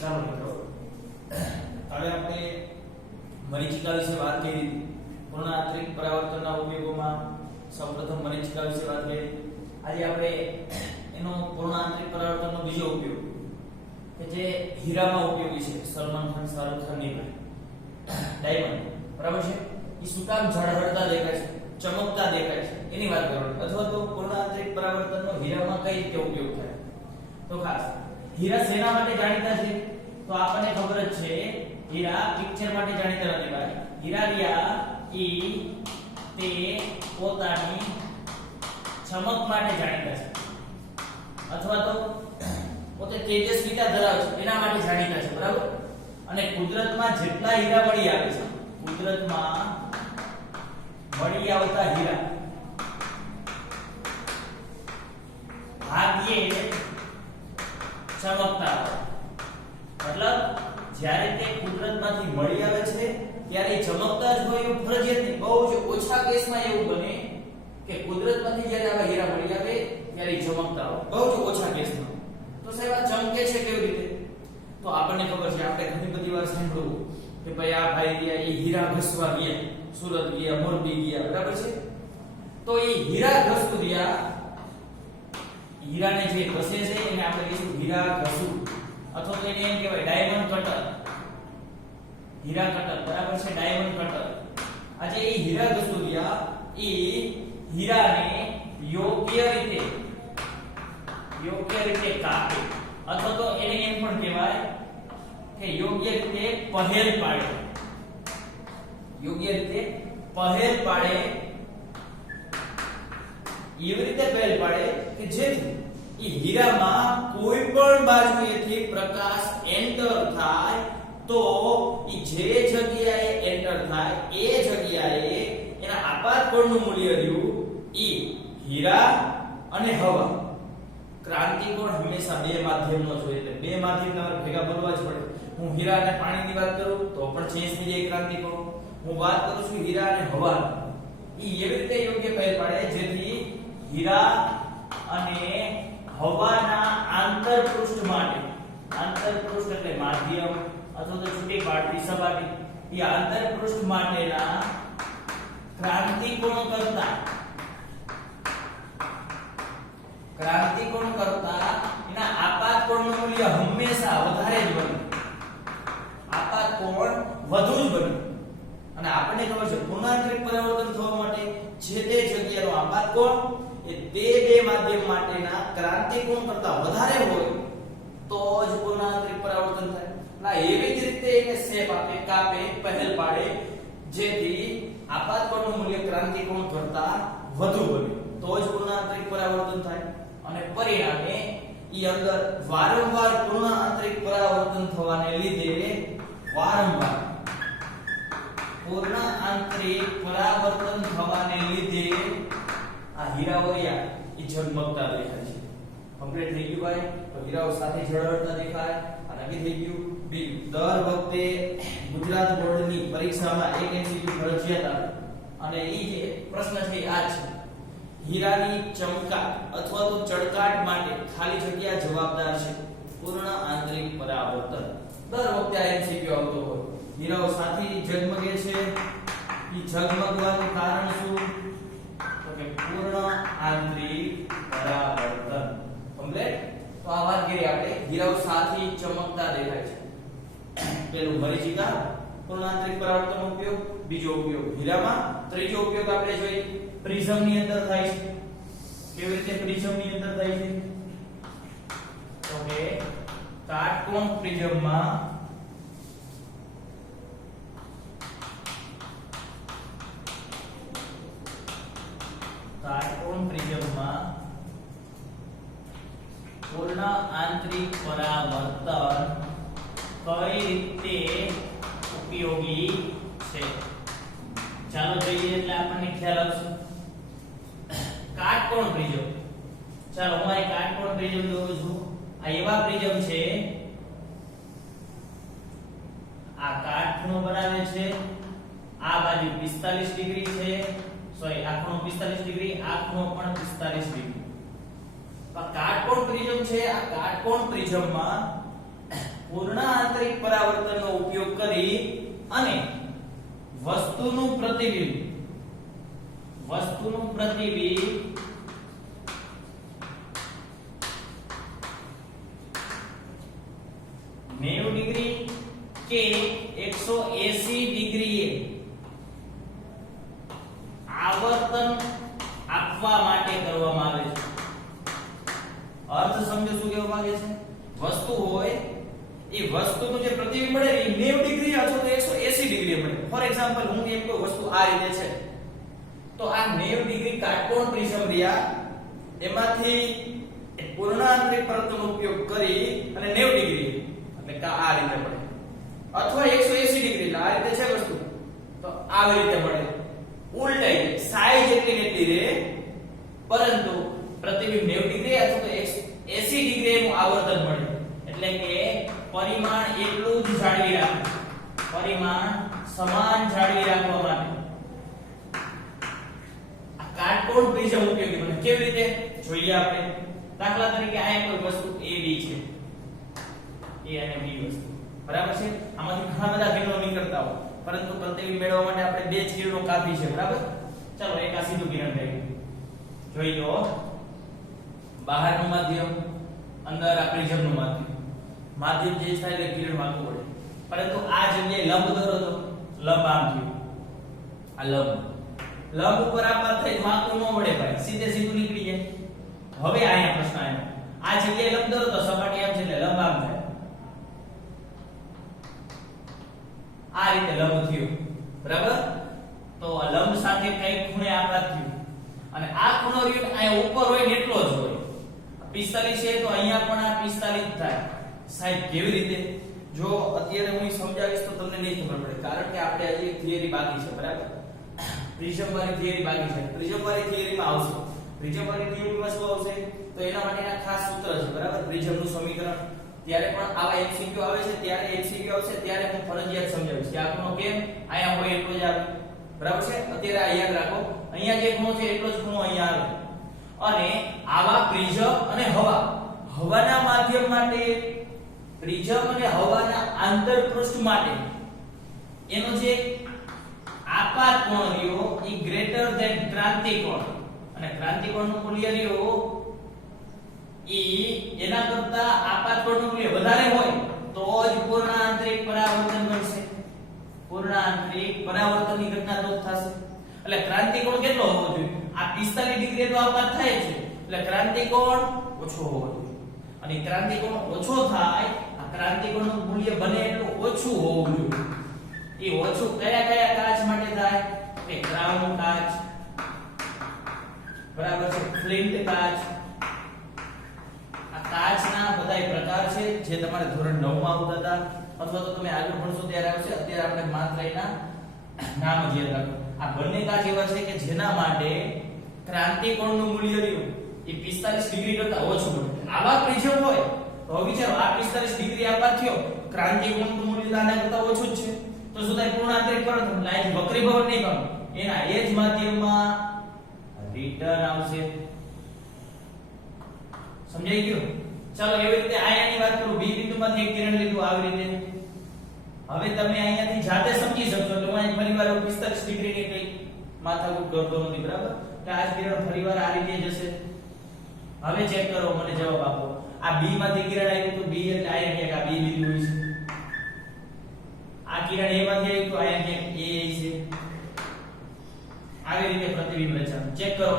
ચાલો મિત્રો, હવે આપણે મરીચિકા વિશે વાત કરી. પૂર્ણ આંતરિક પરાવર્તનના ઉપયોગોમાં સૌપ્રથમ મરીચિકા વિશે વાત કરી. આજે આપણે એનો પૂર્ણ આંતરિક પરાવર્તનનો બીજો ઉપયોગ કે જે હીરામાં ઉપયોગી છે. સલમાન ખાન, શાહરુખ ખાન ની ડાયમંડ, બરાબર છે. એ શું કામ ઝળહળતા દેખાય છે, ચમકતા દેખાય છે, એની વાત કરવાની. અથવા તો પૂર્ણ આંતરિક પરાવર્તનનો હીરામાં કઈ રીતે ઉપયોગ થાય. તો ખાસ હીરા શેના માટે જાણીતા છે? તો આપણને ખબર જ છે, હીરા પિક્ચર માટે જાણીતા નથી ભાઈ. હીરા રિયા ઈ તે પોતાની ચમક માટે જાણીતા છે, અથવા તો પોતે તેજસ્વીતા ધરાવે છે એના માટે જાણીતા છે, બરાબર. અને કુદરતમાં જેટલા હીરા મળી આવે છે, કુદરતમાં મળી આવતા હીરા ભાગ્યે ચમકતા હોય. મતલબ જ્યારે તે કુદરતમાંથી મળી આવે છે ત્યારે ચમકતા જ હોય એવું ફરજિયાત નહીં. બહુ જ ઓછા કેસમાં એવું બને કે કુદરતમાંથી જ્યારે આવા હીરા મળી આવે ત્યારે ચમકતા હોય, બહુ જ ઓછા કેસમાં. તો સાહેબ આ ચમકે છે કેવી રીતે? તો આપણને ખબર છે, આપણે ઘણી બધી વાર સાંભળ્યું કે ભાઈ આ ભાઈ ગયા એ હીરા ઘસવા ગયા, સુરત ગયા, મોરબી ગયા, બરાબર છે. તો એ હીરા ઘસતું રહ્યા, હીરાને જે ઘસે છે એને આપણે કહીશું હીરા ઘસુ, અથવા તો એને એમ કહેવાય ડાયમંડ કટર, હીરા કટર, બરાબર છે, ડાયમંડ કટર. આજે એ હીરા ઘસતું રહ્યા, એ હીરાને યોગ્ય રીતે કાપે, અથવા તો એને એમ પણ કહેવાય કે યોગ્ય રીતે પહેલ પાડે, યોગ્ય રીતે પહેલ પાડે, એવી રીતે પહેલ પાડે કે જેથી એ હીરામાં કોઈ પણ બાજુએથી પ્રકાશ એન્ટર થાય તો એ જે જગ્યાએ એન્ટર થાય એ જગ્યાએ એના આપાત કોણનું મૂલ્ય રહ્યું એ હીરા અને હવા. ક્રાંતિકોણ હંમેશા બે માધ્યમનો જ હોય, એટલે બે માધ્યમ તમારે ભેગા બોલવા જ પડે. હું હીરા અને પાણીની વાત કરું તો પણ ચેન્જ થઈ જાય ક્રાંતિકોણ. હું વાત કરું છું હીરા અને હવા, એ એવી રીતે યોગ્ય પહેલ પાડે જેથી હીરા અને હવાના આંતરપૃષ્ઠ માટે, આંતરપૃષ્ઠ એટલે માધ્યમ અથવા તો છૂટી પાડતી સપાટી, એ આંતરપૃષ્ઠ માટેના ક્રાંતિકોણ કરતા એના આપાત કોણનું મૂલ્ય હંમેશા વધારે જ બને, આપાત કોણ વધુ જ બને. અને આપણને ખબર છે પૂર્ણ આંતરિક પરાવર્તન થવા માટે જે તે જગ્યાનો આપાત કોણ એ તે બે માધ્યમ માટેના ક્રાંતિકોણ કરતા વધારે હોય તો જ પૂર્ણ આંતરિક પરાવર્તન થાય. ના એવી જ રીતે એને શેપ આપે, કાપે, પહેલ પાડે જેથી આપાત કોણનું મૂલ્ય ક્રાંતિકોણ કરતા વધુ બને તો જ પૂર્ણ આંતરિક પરાવર્તન થાય. અને પરિણામે ઈ અંદર વારંવાર પૂર્ણ આંતરિક પરાવર્તન થવાને લીધે વારંવાર પૂર્ણ આંતરિક પરાવર્તન થવાને લીધે આ હીરાઓ રહ્યા એ ઝગમગતા દેખાય છે. કમ્પ્લીટ થઈ ગયું ભાઈ. તો હીરાઓ સાથે ઝળહળતા દેખાય. આ નક્કી થઈ ગયું. બીજું, દર વખતે ગુજરાત બોર્ડની પરીક્ષામાં એક એમસીક્યુ ફરજિયાત આવે અને ઈ જે પ્રશ્ન છે આ છે, હીરાની ચમકાટ અથવા તો ચળકાટ માટે ખાલી જગ્યા જવાબદાર છે પૂર્ણ આંતરિક પરાવર્તન. દર વખતે આ એમસીક્યુ આવતો હોય. હીરાઓ સાથે ઝગમગે છે, ઈ ઝગમગવાનું કારણ શું? તો કે પૂર્ણ આંતરિક પરાવર્તન. કમ્પ્લીટ. તો આ વાત કરી આપણે હીરાઓ સાથે ચમકતા દેખાય છે. પેલું મરીચિકા, પૂર્ણ આંતરિક પરાવર્તનનો ઉપયોગ. બીજો ઉપયોગ હીરામાં. ત્રીજો ઉપયોગ આપણે જોઈએ પ્રિઝમ ની અંદર થાય છે. કેવી રીતે પ્રિઝમ ની અંદર થાય છે? તો કે કાટકોણ પ્રિઝમમાં પૂર્ણ આંતરિક પરાવર્તન કઈ રીતે ઉપયોગી છે? ચાલો જોઈએ એટલે આપણને ખ્યાલ આવશે. કાટકોણ પ્રિઝમ. ચાલો હું આ કાટકોણ પ્રિઝમ દોરું છું. આ એવા પ્રિઝમ છે, આ કાટખૂણો બનાવે છે, આ બાજુ 45 ડિગ્રી છે, સોરી આ ખૂણો 45 ડિગ્રી, આ ખૂણો પણ 45 ડિગ્રી. આ કાટકોણ પ્રિઝમ છે. આ કાટકોણ પ્રિઝમમાં પૂર્ણ આંતરિક પરાવર્તનનો ઉપયોગ કરી અને વસ્તુનું પ્રતિબિંબ 90 ડિગ્રી કે 180 ડિગ્રીએ આવર્તન આપવા માટે કરવામાં આવે છે. અર્થ સમજો શું કહેવા માંગે છે? વસ્તુ હોય એ વસ્તુનું જે પ્રતિબિંબ મળે એ 90 ડિગ્રી અથવા તો 180 ડિગ્રી મળે. ફોર એક્ઝામ્પલ હું એમ કોઈ વસ્તુ આ રીતે છે તો આ 90 ડિગ્રી કાટકોણ પ્રિઝમ રહ્યા એમાંથી પૂર્ણ આંતરિક પરાવર્તનનો ઉપયોગ કરી અને 90 ડિગ્રી એટલે આ રીતે મળે અથવા 180 ડિગ્રી આ રીતે છે વસ્તુ તો આવી રીતે મળે. ઉલટાઈ સાઈઝ એટલી ને એટલી રહે પરંતુ પ્રતિબિંબ 90 ડિગ્રી અથવા તો 80 ડિગ્રી નું આવર્તન મળે. એટલે કે પરિમાણ એટલું જ જાળવી રાખવું, પરિમાણ સમાન જાળવી રાખવા માટે આ કાટકોણ પ્રિઝમ ઉપયોગી બને. કેવી રીતે જોઈએ આપણે? દાખલા તરીકે આ કોઈ વસ્તુ AB છે, A અને B વસ્તુ બરાબર છે. આમાંથી ઘણા બધા કિરણો નીકળતા હોય પરંતુ પ્રતિબિંબ મેળવવા માટે આપણે બે જ કિરણો કાફી છે. બરાબર, ચાલો એક આ સીધું કિરણ લઈએ. જોઈ લો, બહારનું માધ્યમ, અંદર આ પ્રિઝમનું માધ્યમ જે થાય એટલે કિરણ વાંકું પડે. પરંતુ આ જગ્યાએ લંબ દોરો તો લંબ આમ થયું, આ લંબ ઉપર આપાત થઈ વાંકું ન મળે ભાઈ, સીધે સીધું નીકળી જાય. હવે અહીંયા પ્રશ્ન આવ્યો, આ જગ્યાએ લંબ દોરો તો સપાટી આમ છે એટલે લંબ આમ થાય. આ રીતે લંબ થયું બરાબર. તો આ લંબ સાથે કઈ ખૂણે આપાત થયું અને આ ખૂણો રહ્યો અહીંયા ઉપર હોય ને એટલો જ હોય. 45 છે તો અહીંયા પણ આ 45 થાય. સાહેબ કેવી રીતે? જો અત્યારે હું સમજાવીશ તો તમને નહીં ખબર પડે કારણ કે આપણે હજી એક થિયરી બાકી છે. બરાબર, પ્રિઝમ વાળી થિયરી બાકી છે. પ્રિઝમ વાળી થિયરીમાં આવશે. પ્રિઝમ વાળી થિયરીમાં શું આવશે તો એના માટેના ખાસ સૂત્ર છે. બરાબર, પ્રિઝમનું સમીકરણ. ત્યારે પણ આવા એમસીક્યુ આવે છે, ત્યારે એમસીક્યુ આવશે ત્યારે હું ફરજિયાત સમજાવીશ કે આ ખૂણો કેમ અહીંયા હોય એટલો જ આવે. બરાબર છે, અત્યારે આ યાદ રાખો. અહીંયા જે ખૂણો છે એટલો જ ખૂણો અહીંયા આવે. અને આવા પ્રિઝમ અને હવાના માધ્યમ માટે, પ્રિઝમ અને હવાના આંતરપૃષ્ઠ માટે એનો જે આપાત કોણ રહ્યો એ ગ્રેટર ધેન ક્રાંતિકોણ, અને ક્રાંતિકોણનું મૂલ્ય રહ્યો એના કરતા આપાત કોણનું મૂલ્ય વધારે હોય તો જ પૂર્ણ આંતરિક પરાવર્તન બનશે. પૂર્ણ આંતરિક પરાવર્તનની ઘટના તો થશે. એટલે ક્રાંતિકોણ કેટલો હોવો જોઈએ? આ 45 ડિગ્રી તો આપાત થાય છે એટલે ક્રાંતિકોણ ઓછો હોવો જોઈએ. અને ક્રાંતિકોણ ઓછો થાય, આ ક્રાંતિકોણનું મૂલ્ય બને એટલું ઓછું હોવું જોઈએ. એ ઓછું કયા કાચ માટે થાય? કે ક્રાઉન કાચ, બરાબર છે, ફ્લિન્ટ કાચ. આ કાચના બધાય પ્રકાર છે જે તમારે ધોરણ 9 માં આવતા હતા અથવા તો તમે આગળ ભણશો ત્યારે આવશે. અત્યારે આપણે માત્ર એના નામ જ યાદ રાખો. આ બંને કાચ એવા છે કે જેના માટે ક્રાંતિકોણનું મૂલ્ય રહ્યું એ 45 ડિગ્રી કરતા ઓછું બને. આવા પ્રિઝમ હોય તો વિચારો આ 45 ડિગ્રી આપાત થયો, ક્રાંતિકોણનું મૂલ્ય આના કરતા ઓછું જ છે તો શું થાય? પૂર્ણ આંતરિક પરાવર્તન. લાઈન વક્રીભવન નહીં પામે, એના એ જ માધ્યમમાં રિટર્ન આવશે. સમજાઈ ગયું? ચાલો એવી રીતે આયાની વાત કરું. બી બિંદુમાંથી એક કિરણ લીધું આવી રીતે. હવે તમે અહીંયાથી જાતે સમજી શકશો તો હું ફરીવાર 45 ડિગ્રીની કઈ માથાકૂટ કરતો નથી. બરાબર, કે આ કિરણ ફરીવાર આ રીતે જશે. હવે ચેક કરો, મને જવાબ આપો. આ બી માંથી કિરણ આવ્યું તો બી એટલે અહીંયા ક્યાંક આ બી બિંદુ છે. આ કિરણ એ માંથી આવ્યું તો અહીંયા ક્યાંક એ છે. આવી રીતે પ્રતિબિંબ રચાય. ચેક કરો,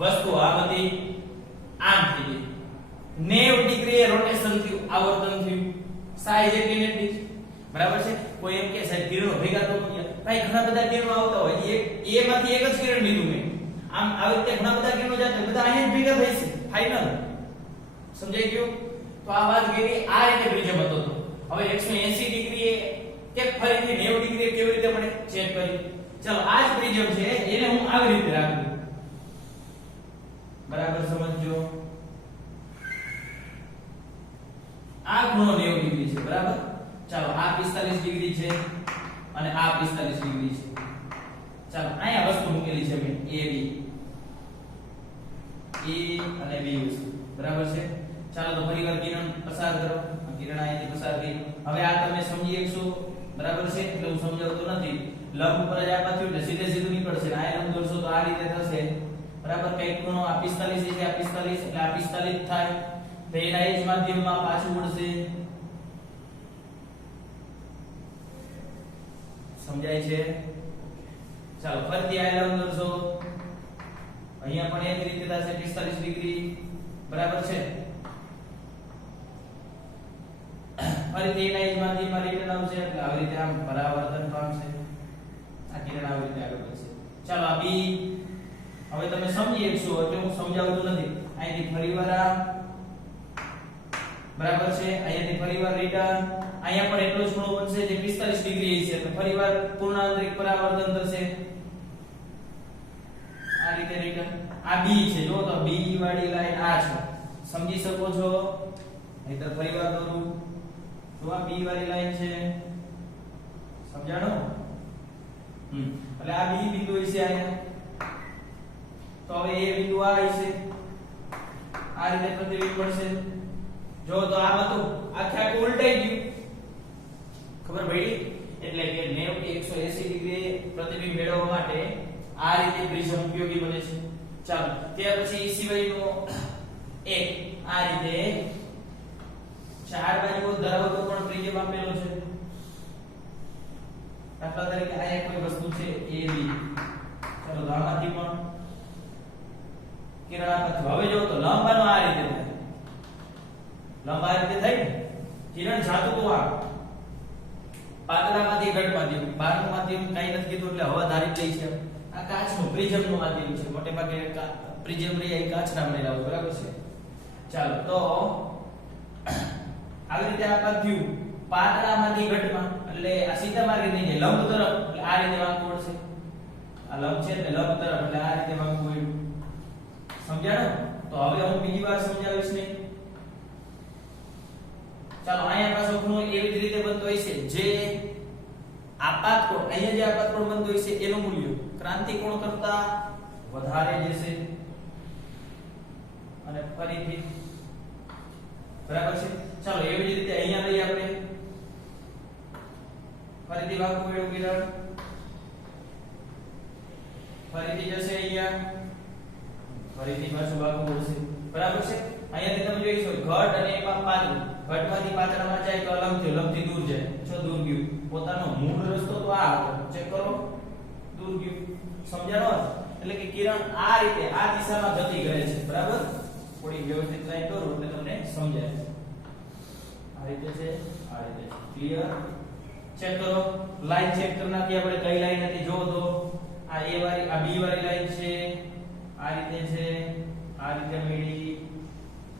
વસ્તુ આ બધી આમ થઈ ગઈ. 90 ડિગ્રી રોટેશન થયું, આવર્તન થયું. સાઈઝ એટલી ને એટલી. બરાબર છે. કોઈ એમ કે સાહેબ કિરણો ભેગા તો નથી, ભાઈ ઘણા બધા કિરણો આવતા હોય. એ માંથી એક જ કિરણ લીધું મેં. આમ આવી રીતે ઘણા બધા કિરણો જાતે બધા અહીંયા જ ભેગા થઈ છે. ફાઇનલ સમજાઈ ગયું? તો આ વાત કરી આ રીતે પ્રિઝમ હતો. હવે 180 ડિગ્રી કે ફરીથી 90 ડિગ્રી કેવી રીતે પડે ચેક કરી. ચાલો આ જ પ્રિઝમ છે એને હું આવી રીતે રાખું. બરાબર સમજજો. આ ખૂણો 90 ડિગ્રી છે. બરાબર, ચાલો આ 45 ડિગ્રી છે અને આ 45 ડિગ્રી છે. ચાલો અહીંયા વસ્તુ મૂકેલી છે મેં A B, A અને B વસ્તુ. બરાબર છે. ચાલો તો ફરીવાર કિરણ પસાર કરો. કિરણ અહીંથી પસાર થઈ. હવે આ તમે સમજી શકશો બરાબર છે એટલે હું સમજાવતો નથી. લંબ ઉપર જ આપાત થયું એટલે સીધે સીધું નીકળશે. આ લંબ દોરશો તો આ રીતે થશે બરાબર. કઈ ખૂણો આ 45 છે, આ 45 એટલે આ 45 થાય. તો એના એ જ માધ્યમમાં પાછું વળશે. સમજાય છે? ચાલો ફરીથી આ લંબ દોરશો. અહીંયા પણ એ જ રીતે થશે 45 ડિગ્રી બરાબર છે. ફરીથી એના જ માધ્યમમાં રિટર્ન આવશે એટલે આવી રીતે આમ પરાવર્તન પામશે. આ કિરણ આવી રીતે આગળ વધશે. ચાલો આ બી હવે તમે સમજી શકશો એટલે હું સમજાવતો નથી. અહીંથી ફરીવાર આ બરાબર છે. અહીંયાથી ફરીવાર રિટર્ન. અહીંયા પણ એટલો જ ખૂણો બનશે જે 45 ડિગ્રી છે એટલે ફરીવાર પૂર્ણાંતરિક પરાવર્તન થશે. આ રીતે રિટર્ન. આ બી છે જો તો બી વાળી લાઈન આ છે. સમજી શકો છો? નહીતર ફરીવાર દોરું. તો આ બી વાળી લાઈન છે. સમજાણો? એટલે આ બી બિંદુ છે અહીંયા. તો હવે એ બિંદુ આ છે. આ રીતે પ્રતિબિંબ મળશે. જો તો આ હતું આખે આખું ઉલટાઈ ગયું. ખબર પડી? એટલે કે 90 થી 180 ડિગ્રી પ્રતિબિંબ મેળવવા માટે આ રીતે પ્રિઝમ ઉપયોગી બને છે. ચાલો ત્યાર પછી એ સિવાયનો એક આ રીતે ચાર બાજુઓ ધરાવતો પણ પ્રિઝમ આપેલો છે. દાખલા તરીકે આ એક કોઈ વસ્તુ છે AB. ચાલો આમાંથી પણ કિરણ આપત. હવે જો તો લંબાનો આ રીતે થાય. લંબ આ રીતે થાય ને. કિરણ જાતું તો આ પાતળામાંથી ઘટ માધ્યમ, બહારનું માધ્યમ કાઈ નથી કીધું એટલે હવા ધારિત લઈ છે. આ કાચનું પ્રિઝમનું માધ્યમ છે. મોટે ભાગે પ્રિઝમ રે એ કાચના બનેલા હોય બરાબર છે. ચાલો તો આવી રીતે આપત થયું પાતળામાંથી ઘટમાં એટલે આ સીધા માર્ગે નહીં જાય લંબ તરફ એટલે આ રીતે વાંકું વળશે. આ લંબ છે એટલે લંબ તરફ એટલે આ રીતે વાંકું વળ્યું. સમજાણો? તો હવે હું બીજી વાર સમજાવીશ નહીં. ચાલો અહીંયા પાછો ખૂણો એવી જ રીતે બનતો હોય છે જે આપાત કોણ અહીંયા જે આપાત કોણ બનતો હોય છે એનું મૂલ્ય ક્રાંતિ કોણ કરતા વધારે જશે. અને ફરીથી બરાબર છે. ચાલો એવી જ રીતે અહીંયા લઈ આપણે ફરીથી વાંકું વળ્યું કિરણ. ફરીથી જશે અહીંયા. ફરીથી પાછું વાંકું વળશે બરાબર છે. અહીંયાથી તમે જોઈ શકો ઘટ અને એમાં પાતળું. ઘટમાંથી પાતળામાં જાય તો લંબ થયો, લંબથી દૂર જાય. જો દૂર ગયું. પોતાનો મૂળ રસ્તો તો આ હતો. ચેક કરો. દૂર ગયું. સમજાણો? એટલે કે કિરણ આ રીતે આ દિશામાં ગતિ કરે છે બરાબર. થોડી વ્યવસ્થિત લાઈન દોરો એટલે તમને સમજાય. આ રીતે છે, આ રીતે છે. ક્લિયર? ચેક કરો. લાઈન ચેક કરી નાખી આપણે કઈ લાઈન હતી જો તો આ A વાળી આ B વાળી લાઈન છે. આ રીતે છે, આ રીતે મેળી,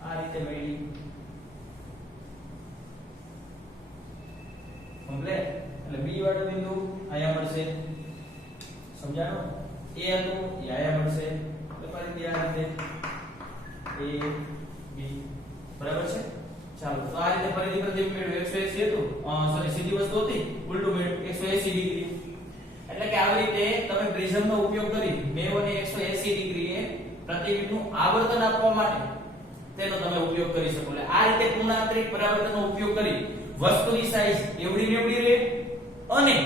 આ રીતે મેળી. કમ્પ્લીટ. એટલે B વાળું બિંદુ અહીંયા મળશે. સમજાણો? A હતું એ અહીંયા મળશે. એટલે ફરીથી આ રીતે A B બરાબર છે. ચાલો તો આ રીતે ફરીથી પ્રતિબિંબ મેળવ્યું 180 હતું. સોરી સીધી વસ્તુ હતી ઉલટું મેળવ્યું 180 ડિગ્રી. એટલે કે આવી રીતે તમે પ્રિઝમનો ઉપયોગ કરી 2 અને 180 ડિગ્રીએ પ્રતિબિંબનું આવર્તન આપવા માટે તેનો તમે ઉપયોગ કરી શકો. એટલે આ રીતે પૂર્ણાંતરિક પરાવર્તનનો ઉપયોગ કરી વસ્તુની સાઈઝ એવડી ને એવડી રહે અને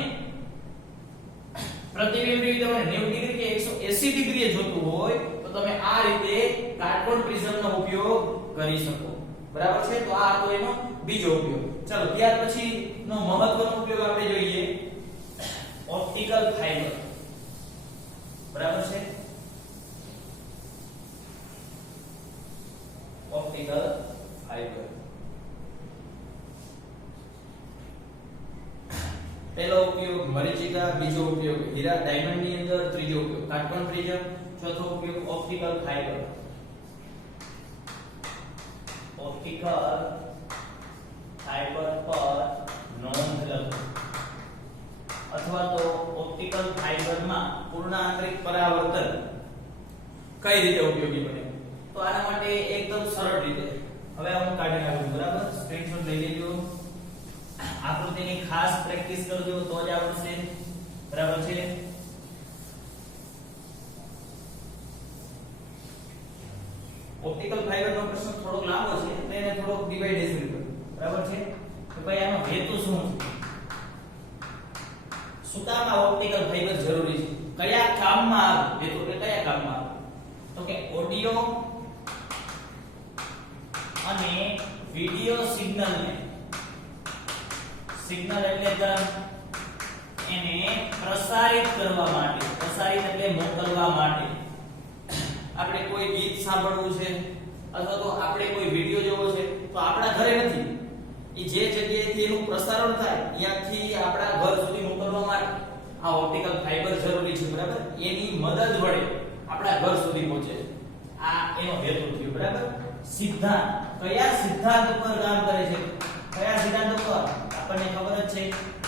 પ્રતિબિંબ ની તમને 90 ડિગ્રી કે 180 ડિગ્રીએ જોતું હોય તો તમે આ રીતે કાટકોણ પ્રિઝમનો ઉપયોગ કરી શકો. બરાબર છે. તો આ હતો એનો બીજો ઉપયોગ. ચાલો ત્યાર પછીનો મહત્વનો ઉપયોગ આપણે જોઈએ ઓપ્ટિકલ ફાઇબર. બરાબર છે. ઓપ્ટિકલ ફાઇબર પહેલો ઉપયોગ મરીચિકા, બીજો ઉપયોગ હીરા ડાયમંડ ની અંદર, ત્રીજો ઉપયોગ કાટકોણ પ્રિઝમ, ચોથો ઉપયોગ ઓપ્ટિકલ ફાઇબર. ઓપ્ટિકલ ફાઇબર પર નોંધ લખો અથવા તો ઓપ્ટિકલ ફાઇબરમાં પૂર્ણાંતરિક પરાવર્તન કઈ રીતે ઉપયોગી બને. તો આના માટે એકદમ સરળ રીતે હવે હું કાઢી નાખું બરાબર. સ્ક્રીનશોટ લઈ લેજો. આકૃતિની ખાસ પ્રેક્ટિસ કરજો તો જ આવડશે. બરાબર છે. ઓપ્ટિકલ ફાઇબરનો પ્રશ્ન થોડો લાંબો છે એટલે એને અને વિડિયો સિગ્નલને સિગ્નલ એટલે તરંગ એને પ્રસારિત કરવા માટે પ્રસારિત એટલે મોકલવા માટે આપણે કોઈ ગીત સાંભળવું છે અથવા તો આપણે કોઈ વિડિયો જોવો છે તો આપણા ઘરે નથી એ જે જગ્યાએથી એનું પ્રસારણ થાય ત્યાંથી આપણા ઘર સુધી મોકલવા માટે આ ઓપ્ટિકલ ફાઇબર જરૂરી છે બરાબર એની મદદ વડે આપણા ઘર સુધી પહોંચે છે આ એનો હેતુ થયો બરાબર સિદ્ધાંત કયા સિદ્ધાંત ઉપર કામ કરે છે કયા સિદ્ધાંત ઉપર આપણને ખબર જ છે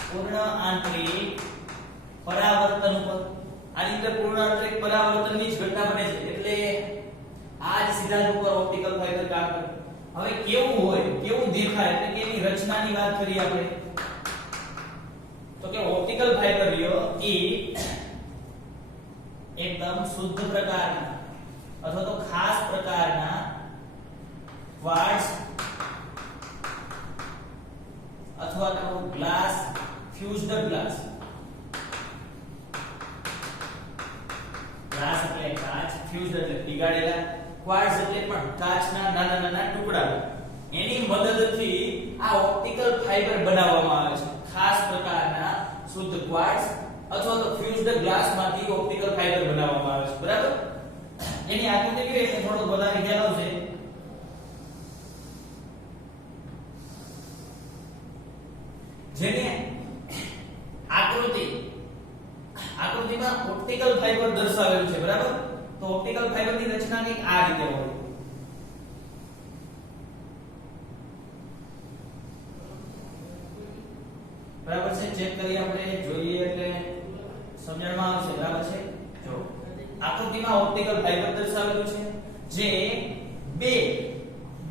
પૂર્ણ આંતરિક પરાવર્તન ઉપર આની અંદર પૂર્ણ આંતરિક પરાવર્તનની જ ઘટના બને છે એટલે આ જ સિદ્ધાંત ઉપર ઓપ્ટિકલ ફાઇબર કામ કરે હવે કેવું હોય કેવું દેખાય એટલે કે એની રચનાની વાત કરીએ આપણે તો કે ઓપ્ટિકલ ફાઇબર લ્યો એ એકદમ શુદ્ધ પ્રકારના અથવા તો ખાસ પ્રકારના ક્વાર્ટઝ અથવા તો ગ્લાસ ફ્યુઝડ ગ્લાસ ગ્લાસ એટલે કાચ ફ્યુઝડ એટલે પીગાડેલા ક્વાર્ટઝ એટલે પણ કાચના નાના નાના ટુકડા એની મદદથી આ ઓપ્ટિકલ ફાઇબર બનાવવામાં આવે છે ખાસ પ્રકારના શુદ્ધ ક્વાર્ટઝ અથવા તો ફ્યુઝડ ગ્લાસમાંથી ઓપ્ટિકલ ફાઇબર બનાવવામાં આવે છે બરાબર એની આકૃતિ કેવી એટલે થોડો વધારે ખ્યાલ આવશે જેને આકૃતિમાં ઓપ્ટિકલ ફાઇબર દર્શાવેલું છે બરાબર તો ઓપ્ટિકલ ફાઇબરની રચના કંઈક આ રીતે હોય બરાબર છે ચેક કરી આપણે જોઈએ એટલે સમજણમાં આવશે બરાબર છે જો આકૃતિમાં ઓપ્ટિકલ ફાઇબર દર્શાવેલું છે જે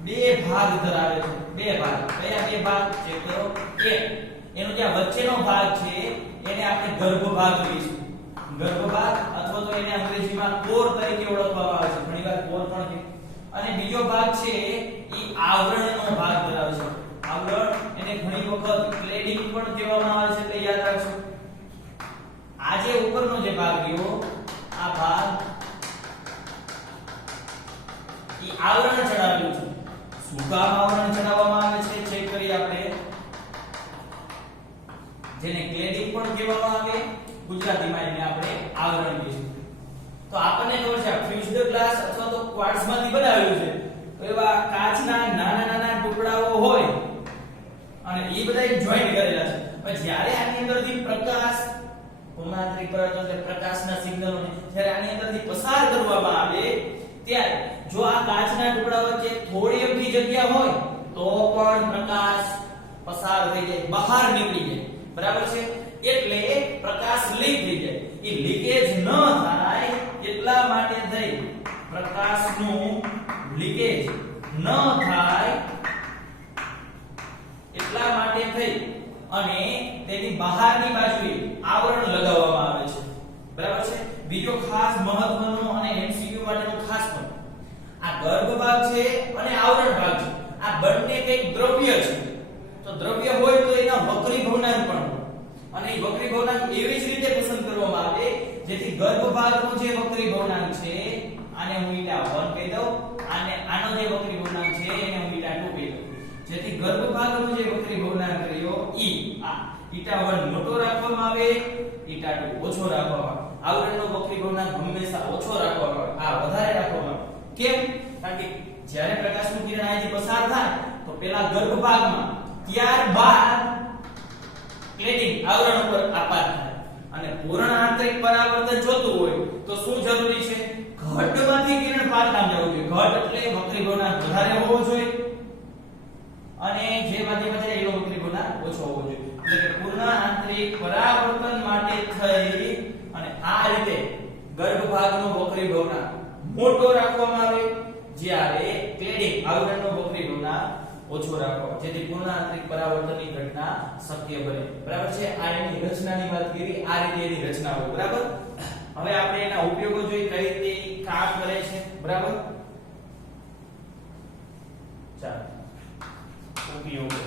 બે ભાગ ધરાવે છે બે ભાગ કયા બે ભાગ ચેક કરો એક એનો જે વચ્ચેનો ભાગ છે એને આપણે ગર્ભ ભાગ કહીશું ગર્ભ ભાગ અથવા તો એને અંગ્રેજીમાં કોર તરીકે ઓળખવામાં આવે છે ઘણીવાર કોર પણ કહે અને બીજો ભાગ છે એ આવરણનો ભાગ ધરાવે છે આવરણ એને ઘણી વખત ક્લેડિંગ પણ કહેવામાં આવે છે એટલે યાદ રાખજો આ જે ઉપરનો જે ભાગ રહ્યો આ ભાગ એ આવરણ ચડાવેલું છે શું કામ આવરણ ચડાવવામાં આવે છે ચેક કરીએ આપણે જેને ક્લેડિંગ પણ કહેવામાં આવે ગુજરાતીમાં એને આપણે આવરણ કહીશું તો આપણને ખબર છે ફ્યુઝડ ગ્લાસ અથવા તો ક્વાર્ટઝમાંથી બનાવેલું છે તો એવા કાચના નાના નાના ટુકડાઓ હોય અને એ બધા જોઈન્ટ કરેલા છે પણ જ્યારે આની અંદરથી પ્રકાશ પૂર્ણાંતરિક પરાવર્તન એટલે પ્રકાશના સિગ્નલોને જ્યારે આની અંદરથી પસાર કરવામાં આવે ત્યારે જો આ કાચના ટુકડા વચ્ચે થોડી અમથી જગ્યા હોય તો પણ પ્રકાશ પસાર થઈ જાય બહાર નીકળી જાય બરાબર છે એટલે પ્રકાશ લીક થઈ જાય એ લીકેજ ન થાય એટલા માટે થઈ પ્રકાશનું લીકેજ ન થાય એટલા માટે થઈ અને તેની બહારની બાજુએ આવરણ લગાવવામાં આવે છે બરાબર છે બીજો ખાસ મહત્વનો અને એમસીક્યુ માટેનો ખાસ પણ આ ગર્ભ ભાગ છે અને આવરણ ભાગ છે આ બંને કંઈક દ્રવ્ય છે તો દ્રવ્ય હોય તો એના વક્રી ભવનાંક પણ હોય અને એ વક્રી ભવનાંક એવી જ રીતે પસંદ કરવામાં આવે જેથી ગર્ભ ભાગનો જે વક્રી ભવનાંક છે આને હું η1 કહી દઉં અને આનો જે વક્રી ભવનાંક છે એને હું η2 કહી દઉં જેથી ગર્ભ ભાગનો જે વક્રી ભવનાંક રહ્યો આ η1 મોટો રાખવામાં આવે η2 ઓછો રાખવામાં આવે આવરણનો વક્રી ભવનાંક હંમેશા ઓછો રાખવામાં આવે આ વધારે રાખવામાં આવે કેમ કારણ કે જ્યારે પ્રકાશનું કિરણ અહીંથી પસાર થાય તો પેલા ગર્ભ ભાગમાં ત્યારબાદ ક્લેડિંગ આવરણ ઉપર આપાત થાય અને પૂર્ણ આંતરિક પરાવર્તન જોતું હોય તો શું જરૂરી છે ઘટમાંથી કિરણ પાર કામ જવું જોઈએ ઘટ એટલે વક્રી ભવનાંક વધારે હોવો જોઈએ અને જે માધ્યમ છે એનો વક્રી ભવનાંક ઓછો હોવો જોઈએ એટલે કે પૂર્ણ આંતરિક પરાવર્તન માટે થઈ અને આ રીતે ગર્ભ ભાગનો વક્રી ભવનાંક મોટો રાખવામાં આવે જ્યારે ક્લેડિંગ આવરણનો વક્રી ભવનાંક ઓછો રાખવો જેથી પૂર્ણ આંતરિક પરાવર્તનની ઘટના શક્ય બને બરાબર છે આ એની રચનાની વાત કરી આ રીતે એની રચના હોય બરાબર હવે આપણે એના ઉપયોગો જોઈ કઈ રીતે કામ કરે છે બરાબર ચાલો ઉપયોગો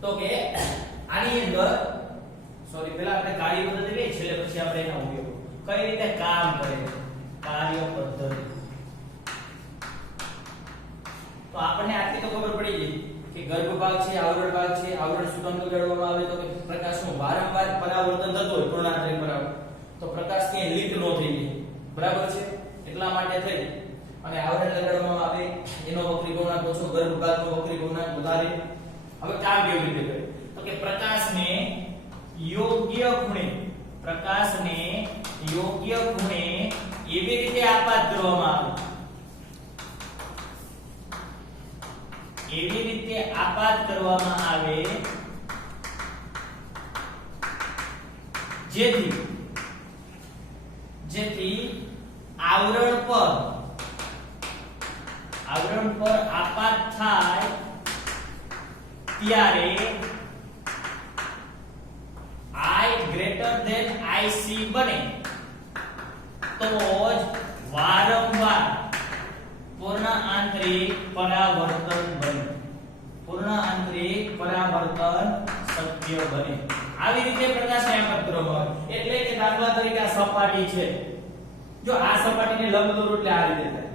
તો કે આની અંદર સોરી પહેલા આપણે કાર્ય પદ્ધતિ લઈએ છેલ્લે પછી આપણે એના ઉપયોગો કઈ રીતે કામ કરે છે કાર્ય પદ્ધતિ ગર્ભ ભાગ છે, આવરણ ભાગ છે. આવરણ શું કામ લગાડવામાં આવે તો કે પ્રકાશનું વારંવાર પરાવર્તન થતું હોય પૂર્ણાંતરિક પરાવર્તન, તો પ્રકાશ ક્યાંય લીક ન થઈ જાય, બરાબર છે, એટલા માટે થઈ અને આવરણ લગાડવામાં આવે. એનો વક્રી ગુણાંક ઓછો, ગર્ભ ભાગનો વક્રી ગુણાંક વધારે. હવે કામ કેવી રીતે કરે તો કે પ્રકાશને યોગ્ય ખૂણે એવી રીતે આપાત કરવામાં આવે, જેથી આવરણ પર આપાત થાય ત્યારે I greater than IC બને તો જ વારંવાર પૂર્ણ આંતરિક પરાવર્તન બને, શક્ય બને. આવી રીતે પ્રકાશને આપાત કરવામાં આવે. એટલે કે દાખલા તરીકે આ સપાટી છે, જો આ સપાટીને લંબ દોરો એટલે આ રીતે થાય.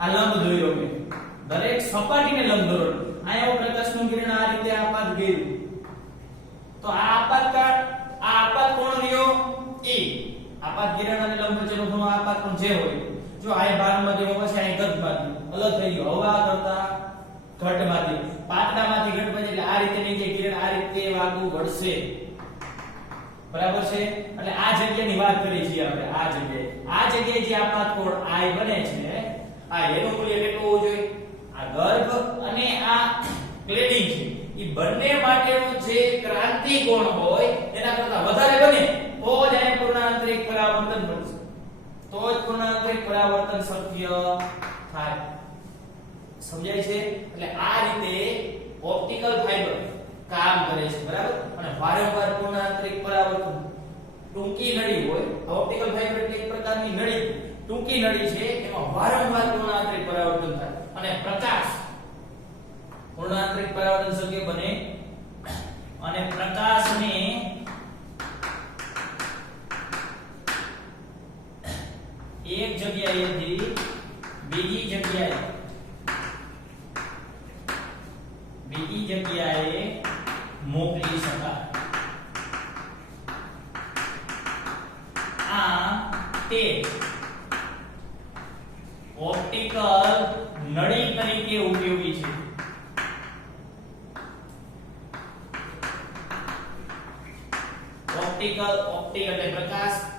આ લંબ દોર્યો મેં, દરેક સપાટીને લંબ દોરો. અહીંયા પ્રકાશનું કિરણ આ રીતે આપાત ગયું તો આ આપાત કોણ રહ્યો? E. આપાત કિરણ અને લંબ વચ્ચેનો ખૂણો આપાત કોણ જે હોય, જો આ ભાગમાંથી હોય છે આ ઘટમાંથી અલગ થઈ ગયો, હવા કરતા ઘટમાંથી, પાતળામાંથી ઘટમાં, એટલે આ રીતે નીચે કિરણ આ રીતે વાગવું પડશે, બરાબર છે. એટલે આ જગ્યાની વાત કરી છીએ આપણે. આ જગ્યાએ જે આપાત કોણ I બને છે, આ એનું મૂલ્ય કેટલું હોવું જોઈએ? આ ગર્ભ અને આ ક્લેડિંગ છે, એ બંને માટેનો જે ક્રાંતિ કોણ હોય એના કરતા વધારે બને તો જ આ પૂર્ણાંતરિક પરાવર્તન બનશે, તો જ પૂર્ણાંતરિક પરાવર્તન શક્ય થાય. સમજાય છે? એટલે આ રીતે ઓપ્ટિકલ ફાઇબર કામ કરે છે, બરાબર. અને વારંવાર પૂર્ણાંતરિક પરાવર્તન, ટૂંકી નળી હોય, ઓપ્ટિકલ ફાઇબર એટલે એક પ્રકારની નળી, ટૂંકી નળી છે, એમાં વારંવાર પૂર્ણાંતરિક પરાવર્તન થાય અને પ્રકાશ પૂર્ણાંતરિક પરાવર્તન શક્ય બને. અને પ્રકાશને એક જગ્યાએથી બીજી જગ્યાએ મોકલી શકાય. આ તે ઓપ્ટિકલ નળી તરીકે ઉપયોગી છે. ઓપ્ટિક એટલે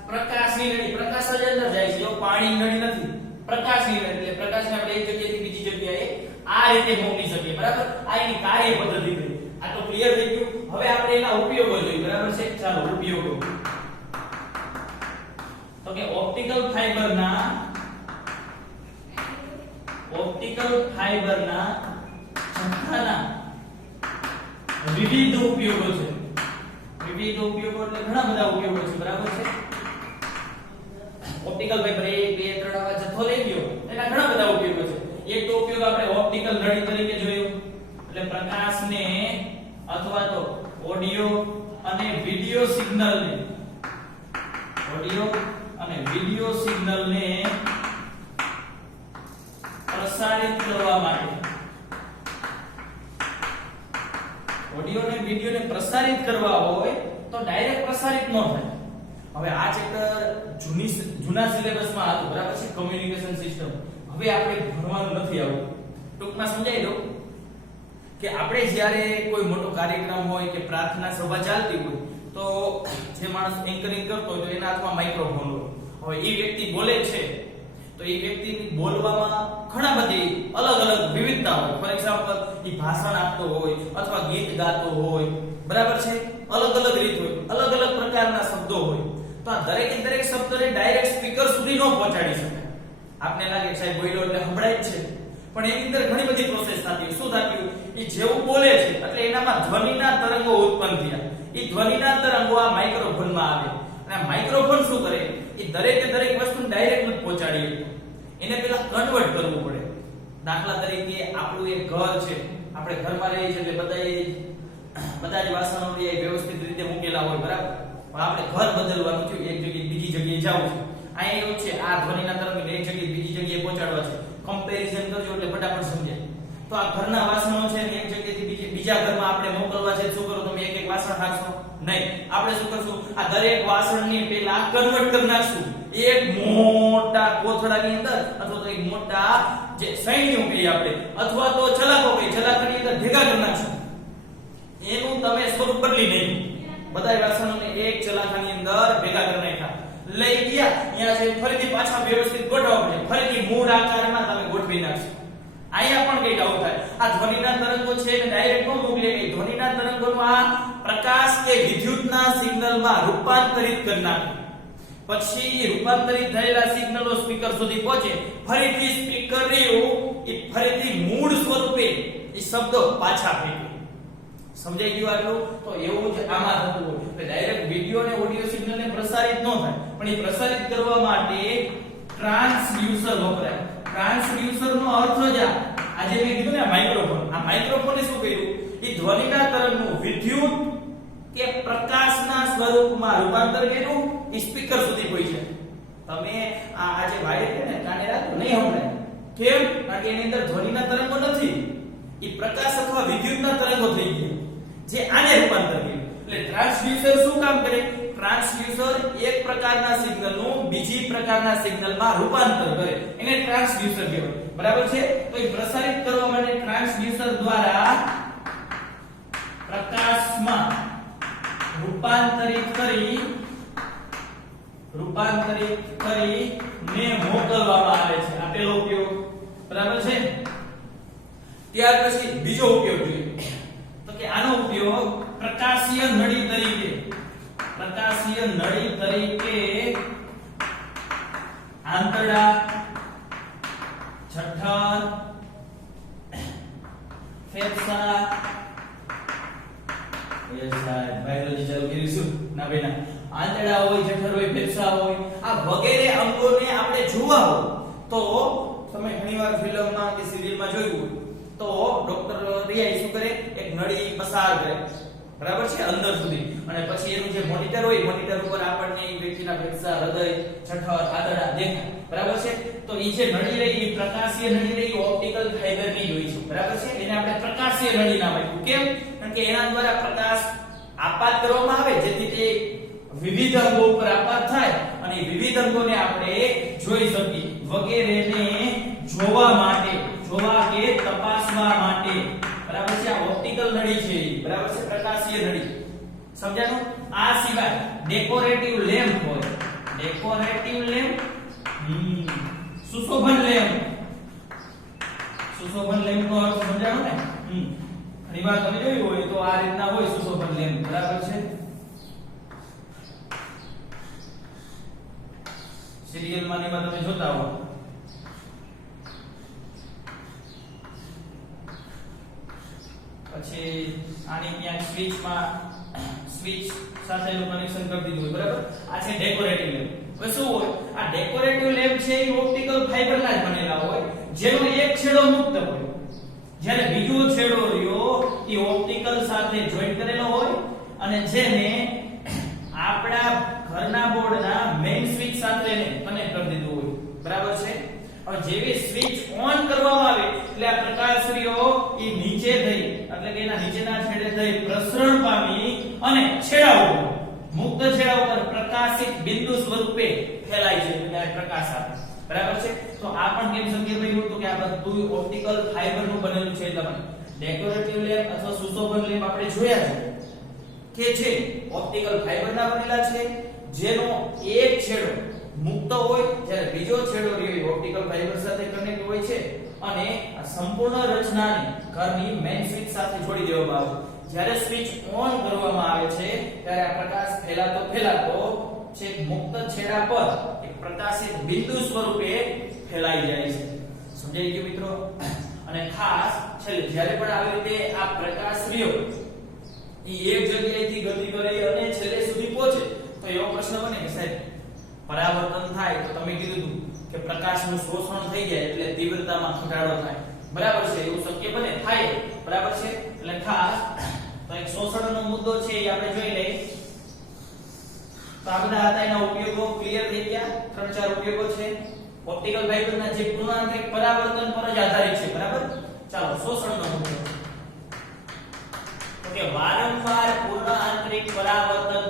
પ્રકાશની નળી, પ્રકાશ જ અંદર જાય છે, જો પાણીની નળી નથી, પ્રકાશની નળી. એટલે પ્રકાશને આપણે એક જગ્યાએથી બીજી જગ્યાએ આ રીતે મોકલી શકીએ, બરાબર. આ એની કાર્ય પદ્ધતિ છે. આ તો ક્લિયર થઈ ગયું. હવે આપણે એના ઉપયોગો જોઈએ, બરાબર છે. ચાલો ઉપયોગો. તો કે ઓપ્ટિકલ ફાઇબરના જથ્થાના વિવિધ ઉપયોગો છે. વિવિધ ઉપયોગો એટલે ઘણા બધા ઉપયોગો છે, બરાબર છે. ઓપ્ટિકલ ફાઇબર 1 2 3 આવા જથ્થો લઈ ગયો, એના ઘણા બધા ઉપયોગો છે. એક તો ઉપયોગ આપણે ઓપ્ટિકલ નળી તરીકે જોયો, એટલે પ્રકાશને અથવા તો ઓડિયો અને વિડિયો સિગ્નલને પ્રસારિત કરવા માટે, ઓડિયો અને વિડિયોને પ્રસારિત કરવા હોય તો ડાયરેક્ટ પ્રસારિત ન થાય. હવે આ ચેપ્ટર જૂના સિલેબસમાં હતું, બરાબર છે, કમ્યુનિકેશન સિસ્ટમ. હવે આપણે ભણવાનું નથી આવતું. ટૂંકમાં સમજાઈ દઉં કે આપણે જ્યારે કોઈ મોટો કાર્યક્રમ હોય કે પ્રાર્થના સભા ચાલતી હોય તો જે માણસ એન્કરિંગ કરતો હોય તો એના હાથમાં માઇક્રોફોન હોય. હવે એ વ્યક્તિ બોલે છે તો એ વ્યક્તિની બોલવામાં ઘણા બધી અલગ અલગ વિવિધતા હોય. ફોર એક્ઝામ્પલ, એ ભાષણ આપતો હોય અથવા ગીત ગાતો હોય, બરાબર છે, અલગ અલગ રીત હોય, અલગ અલગ પ્રકારના શબ્દો હોય. તો આ દરેક શબ્દને ડાયરેક્ટ સ્પીકર સુધી ન પહોંચાડી શકાય. આપને લાગે સાહેબ બોલ્યો એટલે સંભળાય જ છે, પણ એની અંદર ઘણી બધી પ્રોસેસ થતી હોય. શું થતી હોય? એ જેવું બોલે છે એટલે એનામાં ધ્વનિના તરંગો ઉત્પન્ન થયા. એ ધ્વનિના તરંગો આ માઇક્રોફોનમાં આવે અને આ માઇક્રોફોન શું કરે? એ દરેક વસ્તુને ડાયરેક્ટ નથી પહોંચાડી શકતું. એને પહેલા કન્વર્ટ કરવું પડે. દાખલા તરીકે આપણું એક ઘર છે, આપણે ઘરમાં રહીએ છીએ એટલે બધા જ વાસણો વ્યવસ્થિત રીતે મૂકેલા હોય, બરાબર. પણ આપણે ઘર બદલવાનું છે, એક જગ્યાએ બીજી જગ્યાએ જવું છે. અહીંયા એવું છે, આ ધ્વનિના તરંગને એક જગ્યાએ બીજી જગ્યાએ પહોંચાડવા છે. કમ્પેરિઝન કરજો એટલે ફટાફટ સમજાય. તો આ ઘરના વાસણો છે ને નહીં. આપણે શું કરશું, આ દરેક વાસણને પહેલા કન્વર્ટ કરી નાખશું એક મોટા કોથળાની અંદર, અથવા તો એક મોટા જે સૈણીઓ કહીએ આપણે, અથવા તો છલાકો કહીએ, છલાકાની અંદર ભેગા કરી નાખશું. એનું તમે સ્વરૂપ બદલી નહીં, બધા વાસણોને એક છલાકાની અંદર ભેગા કરી નાખ્યા, લઈ ગયા અહીંયા છે, ફરીથી પાછા વ્યવસ્થિત ગોઠવવા પડે, ફરીથી મૂળ આકારમાં તમે ગોઠવી નાખશો. અહીંયા પણ કઈ આવું થાય, આ ધ્વનિના તરંગો છે ને ડાયરેક્ટ નો મોકલે, કે ધ્વનિના તરંગોનું આ પ્રકાશ કે વિદ્યુતના સિગ્નલમાં રૂપાંતરિત કરી નાખે, પછી રૂપાંતરિત થયેલા સિગ્નલો સ્પીકર સુધી પહોંચે, ફરીથી સ્પીકર રહ્યું એ ફરીથી મૂળ સ્વરૂપે એ શબ્દો પાછા ફેંકે. સમજાઈ ગયું આટલું? તો એવું જ આમાં થતું હોય, કે ડાયરેક્ટ વિડિયો અને ઓડિયો સિગ્નલને પ્રસારિત ન થાય, પણ એ પ્રસારિત કરવા માટે ટ્રાન્સડ્યુસર વપરાય. ટ્રાન્સડ્યુસર નો અર્થ જ આજે મેં કીધું ને માઇક્રોફોન, આ માઇક્રોફોને શું કર્યું, એ ધ્વનિના તરંગનું વિદ્યુત કે પ્રકાશના સ્વરૂપમાં રૂપાંતર કર્યું, એ સ્પીકર સુધી પહોંચે. તમે આ જે વાયર છે ને કાને રાખો નહીં સંભળાય. કેમ? કારણ કે એની અંદર ધ્વનિના તરંગો નથી, એ પ્રકાશ અથવા વિદ્યુતના તરંગો થઈ ગયા, જે આને રૂપાંતર કર્યું. એટલે ટ્રાન્સડ્યુસર શું કામ કરે? ટ્રાન્સડ્યુસર એક પ્રકારના સિગ્નલનું બીજી પ્રકારના સિગ્નલમાં રૂપાંતર કરે, એને ટ્રાન્સડ્યુસર કહેવાય. બરાબર છે? તો એ પ્રસારિત કરવા માટે ટ્રાન્સડ્યુસર દ્વારા પ્રકાશમાં રૂપાંતરિત કરીને મોકલવામાં આવે છે. આ પહેલો ઉપયોગ. બરાબર છે? ત્યાર પછી બીજો ઉપયોગ જોઈએ, તો કે આનો ઉપયોગ પ્રકાશીય નળી તરીકે આંતરડા, જઠર, ફેફસા, બાયોલોજી ચાલુ કરીશું ના ભાઈ ના, આંતરડા હોય, જઠર હોય, ફેફસા હોય, આ વગેરે અંગોને આપણે જોવા હોય તો તમે ઘણીવાર ફિલ્મમાં કે સિરિયલમાં જોયું હોય તો ડોક્ટર રિયા શું કરે, એક નળી પસાર કરે, બરાબર છે, અંદર સુધી, અને પછી એનું જે મોનિટર હોય, મોનિટર ઉપર આપણને એ વ્યક્તિના ફેફસા, હૃદય, જઠર, આંતરડા દેખાય. બરાબર છે? તો એ જે નળી રહી, એ પ્રકાશીય નળી રહી, ઓપ્ટિકલ ફાઇબરની હોય છે. બરાબર છે? એને આપણે પ્રકાશીય નળી નામ આપ્યું. કેમ? કારણ કે એના દ્વારા પ્રકાશ આપાત કરવામાં આવે, જેથી તે વિવિધ અંગો ઉપર આપાત થાય અને વિવિધ અંગોને આપણે જોઈ શકીએ, વગેરેને જોવા કે તપાસવા માટે. બરાબર છે? આ ઓપ્ટિકલ નળી છે, બરાબર છે, પ્રકાશીય નળી. સમજાયું? આ સિવાય ડેકોરેટિવ લેમ્પ હોય, ડેકોરેટિવ લેમ્પ, સુશોભન લેમ્પ. સુશોભન લેમ્પ નો અર્થ સમજાણો ને? ઘણીવાર તમે જોયું હોય તો આ રીતના હોય સુશોભન લેમ્પ. બરાબર છે? સિરિયલમાં ને એમાં તમે જોતા હો. પછી આની ક્યાંક સ્વિચ સાથેનું કનેક્શન કરી દીધું હોય. બરાબર? આ છે ડેકોરેટિવ લેમ્પ. હવે શું હોય, આ ડેકોરેટિવ લેમ્પ છે એ ઓપ્ટિકલ ફાઇબરના જ બનેલા હોય, જેનો એક છેડો મુક્ત હોય, જ્યારે બીજો છેડો રહ્યો એ ઓપ્ટિકલ સાથે જોઈન્ટ કરેલો હોય, અને જેને આપણા ઘરના બોર્ડના મેઇન સ્વિચ સાથે કનેક્ટ કરી દીધું હોય. બરાબર છે? હવે જેવી સ્વિચ ઓન કરવામાં આવે એટલે આ પ્રકાશરીઓ એ નીચે થઈ, એટલે કે એના નીચેના છેડે થઈ પ્રસરણ પામી અને છેડા ઉપર, મુક્ત છેડા ઉપર પ્રકાશિત બિંદુ સ્વરૂપે ફેલાય છે, એટલે પ્રકાશ આપે. બરાબર છે? તો આ પણ કેમ શક્ય બન્યું તો કે આ બધું ઓપ્ટિકલ ફાઇબર નું બનેલું છે. તમને ડેકોરેટિવ લેમ્પ અથવા સુશોભન લેમ્પ આપણે જોયા છે કે છે ઓપ્ટિકલ ફાઇબરના બનેલા છે, જેનો એક છેડો મુક્ત હોય, જ્યારે બીજો છેડો રહ્યો ઓપ્ટિકલ ફાઇબર સાથે કનેક્ટ હોય છે, અને આ સંપૂર્ણ રચનાને ઘરની મેઇન સ્વિચ સાથે જોડી દેવામાં આવે છે. જ્યારે સ્વિચ ઓન કરવામાં આવે છે ત્યારે આ પ્રકાશ ફેલાતો છે મુક્ત છેડા પર એક પ્રકાશિત બિંદુ સ્વરૂપે ફેલાઈ જાય છે. સમજાઈ ગયું મિત્રો? અને ખાસ છેલ્લે જ્યારે પણ આવી રીતે આ પ્રકાશ રહ્યો એ એક જગ્યાએથી ગતિ કરી અને છેલ્લે સુધી પહોંચે તો એવો પ્રશ્ન બને કે સાહેબ પરાવર્તન થાય તો તમે કીધું કે પ્રકાશનું શોષણ થઈ જાય એટલે તીવ્રતામાં ઘટાડો થાય. બરાબર છે? એવું શક્ય બને? થાય. બરાબર છે? એટલે ખાસ તો એક શોષણનો મુદ્દો છે એ આપણે જોઈ લઈએ. તો આ બધા હતા એના ઉપયોગો ક્લિયર થઈ ગયા. 3-4 ઉપયોગો છે ઓપ્ટિકલ ફાઇબરના જે પૂર્ણાંતરિક પરાવર્તન પર જ આધારિત છે. બરાબર? ચાલો શોષણનો મુદ્દો. તો કે વારંવાર પૂર્ણ આંતરિક પરાવર્તન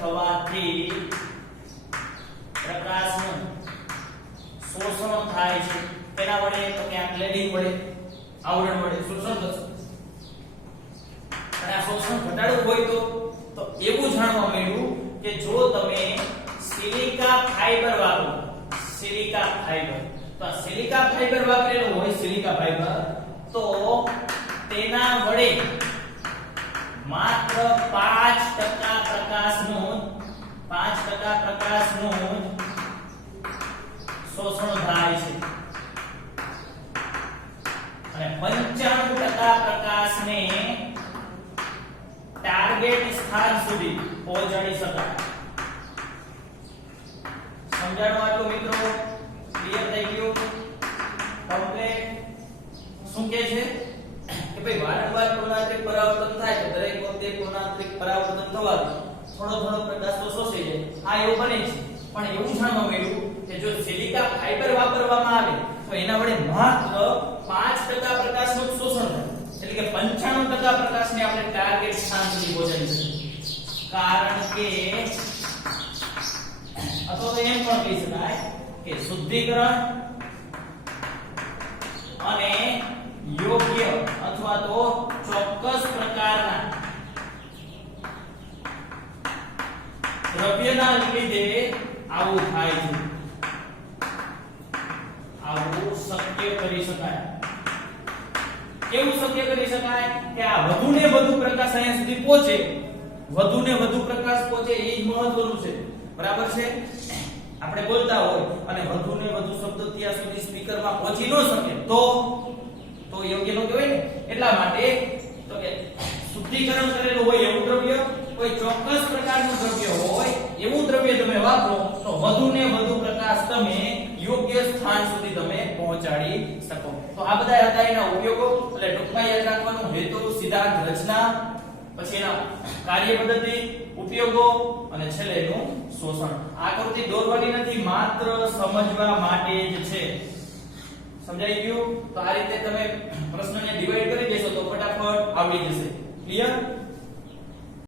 થવાથી પ્રકાશનું શોષણ થાય છે. તેના વડે તો કે આ ક્લેડિંગ વડે, આવરણ વડે શોષણ થશે. અને આ શોષણ ઘટાડવું હોય તો એવું જાણવા મળ્યું કે જો તમે સિલિકા ફાઈબર વાપરો, સિલિકા ફાઈબર, તો સિલિકા ફાઈબર વાપરેલું હોય, સિલિકા ફાઈબર, તો તેના વડે માત્ર 5% પ્રકાશનું શોષણ થાય છે અને 95% પ્રકાશને ટાર્ગેટ સ્થાન સુધી પહોંચાડી શકાય. સમજાણું આટલું મિત્રો? ક્લિયર થઈ ગયું? કમ્પ્લીટ? શું કહે છે કે ભાઈ વારંવાર પૂર્ણાંતરિક પરાવર્તન થાય તો દરેક વખતે પૂર્ણાંતરિક પરાવર્તન થવાથી થોડો પ્રકાશ તો શોષાઈ જાય. આ એવું બને છે, પણ એવું જાણવા મળ્યું કે જો સિલિકા ફાઈબર વાપરવામાં આવે તો એના વડે માત્ર 5% પ્રકાશનું શોષણ થાય, એટલે કે 95% પ્રકાશને આપણે ટાર્ગેટ સ્થાન સુધી પહોંચાડી શકીએ. કારણ કે અથવા તો એમ પણ કહી શકાય કે શુદ્ધિકરણ અને યોગ્ય અથવા તો ચોક્કસ પ્રકારના દ્રવ્યના લીધે આવું થાય છે. આવું શક્ય કરી શકાય. કેવું શક્ય કરી શકાય કે આ વધુને વધુ પ્રકાશ અહીંયા સુધી પહોંચે, વધુને વધુ પ્રકાશ પહોંચે એ જ મહત્વનું છે. બરાબર છે? આપણે બોલતા હોય અને વધુને વધુ શબ્દ ત્યાં સુધી સ્પીકરમાં પહોંચી ન શકે તો યોગ્ય ન કહેવાય ને. એટલા માટે તો કે શુદ્ધિકરણ કરેલું હોય એવું દ્રવ્ય, કોઈ ચોક્કસ પ્રકારનું દ્રવ્ય હોય એવું દ્રવ્ય તમે વાપરો તો વધુને વધુ પ્રકાશ તમે યોગ્ય સ્થાન સુધી તમે પહોંચાડી શકો. તો આ બધા હતા એના ઉપયોગો. એટલે ટૂંકમાં યાદ રાખવાનું હેતુ, સિદ્ધાંત, રચના, પછી એના કાર્ય પદ્ધતિ, ઉપયોગો અને છેલ્લે એનું શોષણ. આકૃતિ દોરવાની નથી, માત્ર સમજવા માટે જ છે. સમજાઈ ગયું? તો આ રીતે તમે પ્રશ્નને ડિવાઈડ કરી દેશો તો ફટાફટ આવડી જશે. ક્લિયર?